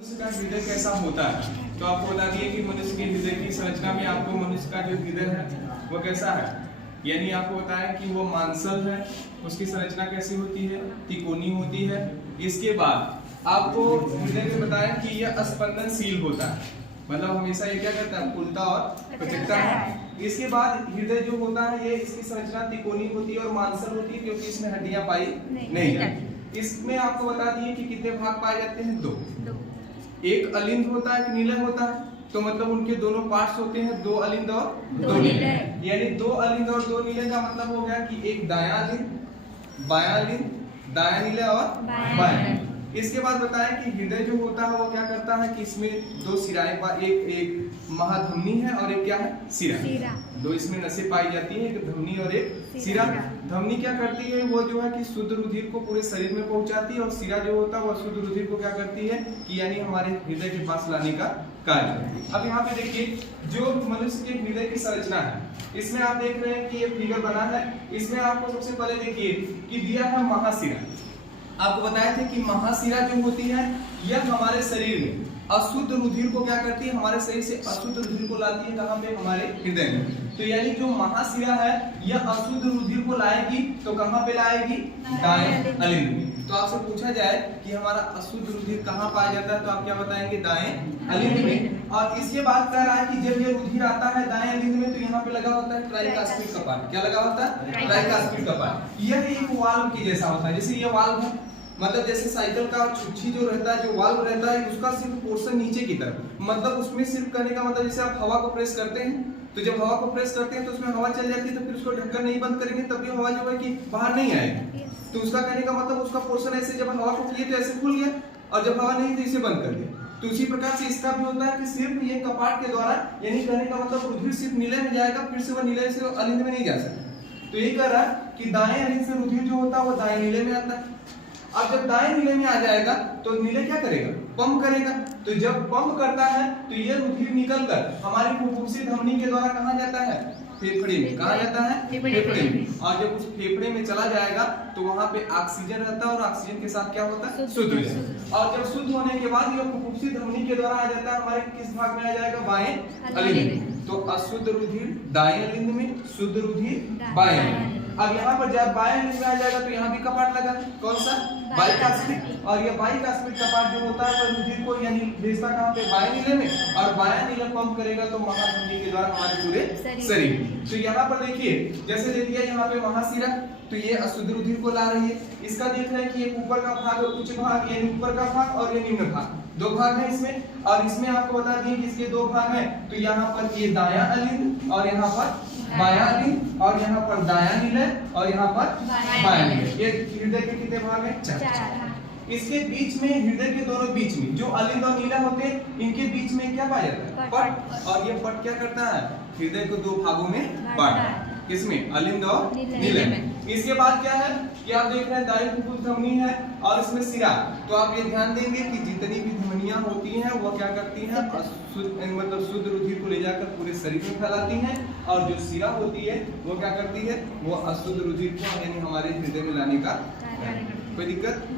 मनुष्य का हृदय कैसा होता है। तो आपको बता दिए कि मनुष्य के हृदय की संरचना में आपको मनुष्य का जो हृदय है वो कैसा है, यानी आपको बताया कि वो मांसल है। उसकी संरचना कैसी होती है, त्रिकोणीय होती है। इसके बाद आपको हृदय में बताया कि यह स्पंदनशील होता है, मतलब हमेशा ये क्या करता है, फूलता और प्रचकता है। इसके बाद हृदय जो होता है ये इसकी संरचना त्रिकोणीय होती है और मांसल होती है, क्योंकि इसमें हड्डियां पाई नहीं जाती। इसमें आपको बता दिए कि कितने भाग पाए जाते हैं, दो। एक अलिंद होता है, एक निलय होता है। तो मतलब उनके दोनों पार्ट्स होते हैं, दो अलिंद और दो निलय। यानी दो अलिंद और दो निलय का मतलब हो गया कि एक दायां अलिंद, बायां अलिंद, दायां निलय और बायां। इसके बाद बताएं कि हृदय जो होता है वो क्या करता है कि इसमें दो सिराएं, एक महाधमनी है और एक क्या है, सिरा। दो इसमें नसें पाई जाती हैं, एक धमनी और एक सिरा। धमनी क्या करती है, वो जो है कि शुद्ध रुधिर को पूरे शरीर में पहुंचाती है, और सिरा जो होता है वो शुद्ध रुधिर को क्या करती है कि यानी हमारे हृदय के पास लाने का कार्य करती है। अब यहाँ पे देखिए जो मनुष्य के हृदय की संरचना है, इसमें आप देख रहे हैं कि ये फिगर बना है। इसमें आपको सबसे पहले देखिए कि दिया है महाशिरा। आपको बताया थे कि महाशिरा जो होती है यह हमारे शरीर में अशुद्ध रुधिर को क्या करती है, हमारे शरीर से अशुद्ध रुधिर को लाती है कहाँ पे, हमारे हृदय में। तो यानी जो महाशिरा है यह अशुद्ध रुधिर को लाएगी, तो कहाँ पे लाएगी, दाएं अलिंद में। तो आपसे पूछा जाए कि हमारा अशुद्ध रुधिर कहाँ पाया जाता है, तो आप क्या बताएंगे, दाएं अलिंद में। और इसके बाद कह रहा है कि जब ये रुधिर आता है दाएं अलिंद में, तो यहाँ पे लगा होता है ट्राइकास्पिड कपाट। क्या लगा होता है, ट्राइकास्पिड कपाट। यह एक वाल्व के जैसा होता है, जैसे ये वाल्व है, मतलब जैसे साइकिल का छुच्छी जो रहता है, जो वाल्व रहता है, उसका सिर्फ पोर्शन नीचे की तरफ, मतलब उसमें सिर्फ करने का मतलब जैसे आप हवा को प्रेस करते हैं, तो जब हवा को प्रेस करते हैं तो उसमें हवा चल जाती है, तो फिर उसको ढक्कन नहीं बंद करेंगे तब भी हवा जो है कि बाहर नहीं आएगी। तो उसका कहने का मतलब उसका पोर्शन ऐसे जब हवा को किए तो ऐसे खुल गया, और जब हवा नहीं तो इसे बंद कर दिया। तो उसी प्रकार से इसका भी होता है कि सिर्फ ये कपाट के द्वारा, यानी कहने का मतलब रुधिर सिर्फ निलय में जाएगा, फिर से वह निलय से अलिंद में नहीं जा सकता। तो ये कह रहा है कि दाएं अलिंद से रुधिर जो होता है वो दाएं निलय में आता है। अब जब दाएं निलय में आ जाएगा तो निलय क्या करेगा, पंप करेगा। तो जब पंप करता है तो ये रुधिर निकलकर हमारी फुफ्फुसी धमनी के द्वारा कहाँ जाता है, फेफड़े में। कहाँ जाता है, फेफड़े में। और जब उस फेफड़े में चला जाएगा तो वहां पे ऑक्सीजन रहता है, और ऑक्सीजन के साथ क्या होता है, शुद्ध रुधिर। और जब शुद्ध होने के बाद ये फुफ्फुसी धमनी के द्वारा आ जाता है हमारे किस भाग में आ जाएगा, बाएं अलिंद में। तो अशुद्ध रुधिर दाएं अलिंद में, शुद्ध रुधिर बाएं अलिंद। अब यहाँ पर जब बाएं अलिंद में आ जाएगा तो यहाँ भी कपाट लगा, कौन सा, बाइकास्पिड। और ये बाइकास्पिड कपाट जो होता है रुधिर को यानी भेजता कहाँ पे, बाएं नीले में, और बायां नीला पंप करेगा तो महाधमनी के द्वारा हमारे पूरे शरीर। तो यहाँ पर देखिए जैसे दे दिया यहाँ पे महाशिरा, तो ये अशुद्ध रुधिर को ला रही है। इसका देख रहे हैं कि ये ऊपर का भाग, उच्च भाग, यानी ऊपर का भाग, और ये निम्न भाग, दो भाग है इसमें। और इसमें आपको बता दें कि इसके दो भाग हैं। तो यहाँ पर ये दायां अलिंद और यहाँ पर बायां अलिंद, और यहाँ पर दायां निलय और यहाँ पर बायां निलय। ये हृदय के कितने भाग हैं, चार। इसके बीच में, हृदय के दोनों बीच में जो अलिंद और निलय होते हैं, इनके बीच में क्या पाया जाता है, पट। और ये पट क्या करता है, हृदय को दो भागों में बांटता है, किसमें, अलिंद और निलय में। इसके बाद क्या है कि आप देख रहे हैं दाएं फुफ्फुस धमनी है और इसमें सिरा। तो आप ये ध्यान देंगे कि जितनी भी धमनियां होती हैं वो क्या करती हैं, मतलब शुद्ध रुधिर को ले जाकर पूरे शरीर में फैलाती हैं, और जो सिरा होती है वो क्या करती है, वो अशुद्ध रुधिर को यानी हमारे हृदय में लाने का। कोई दिक्कत?